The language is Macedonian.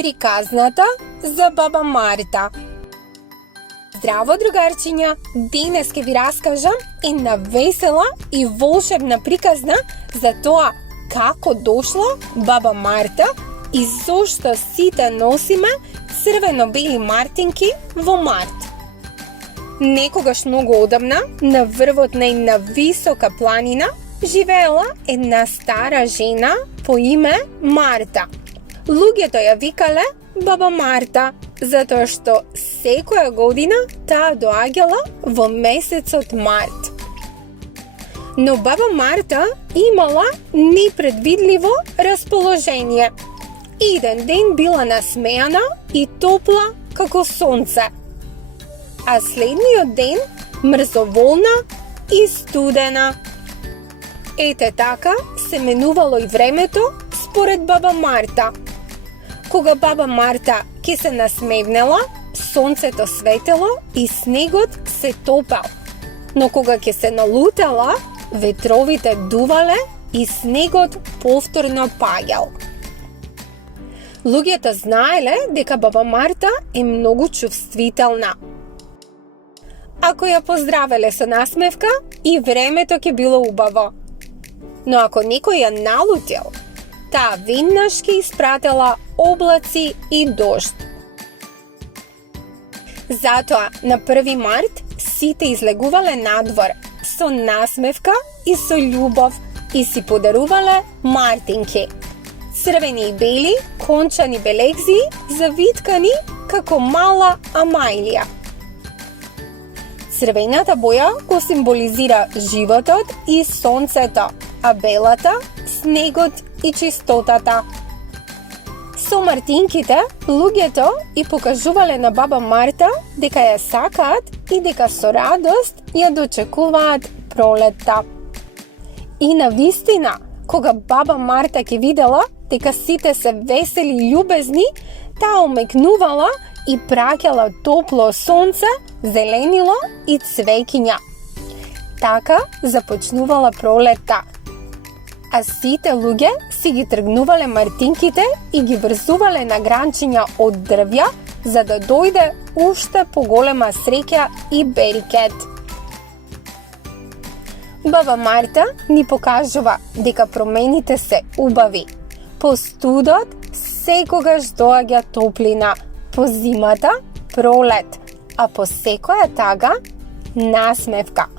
Приказната за баба Марта. Здраво, другарчиња! Денес ќе ви раскажам една весела и волшебна приказна за тоа како дошла баба Марта и зошто сите носиме црвено-бели мартинки во март. Некогаш многу одамна, на врвот на една висока планина, живеела една стара жена по име Марта. Луѓето ја викале баба Марта, затоа што секоја година таа доаѓала во месецот март. Но баба Марта имала непредвидливо расположение. Еден ден била насмеана и топла како сонце, а следниот ден мрзоволна и студена. Ете така се менувало и времето според баба Марта. Кога баба Марта ќе се насмевнела, сонцето светело и снегот се топел. Но кога ќе се налутала, ветровите дувале и снегот повторно паѓал. Луѓето знаеле дека баба Марта е многу чувствителна. Ако ја поздравеле со насмевка, и времето ќе било убаво. Но ако некој ја налутил, таа веднаш ќе испратила облаци и дожд. Затоа на 1 март сите излегувале надвор со насмевка и со љубов и си подарувале мартинки. Црвени и бели кончани белегзи завиткани како мала Амајлија. Црвената боја го символизира животот и сонцето, а белата снегот и чистотата. Со мартинките луѓето и покажувале на баба Марта дека ја сакаат и дека со радост ја дочекуваат пролетта. И навистина, кога баба Марта ќе видела дека сите се весели и љубезни, таа омекнувала и праќала топло сонце, зеленило и цвеќиња. Така започнувала пролетта. А сите луѓе си ги тргнувале мартинките и ги врзувале на гранчиња од дрвја, за да дојде уште поголема среќа и берикет. Баба Марта ни покажува дека промените се убави. По студот секогаш доаѓа топлина, по зимата пролет, а по секоја тага насмевка.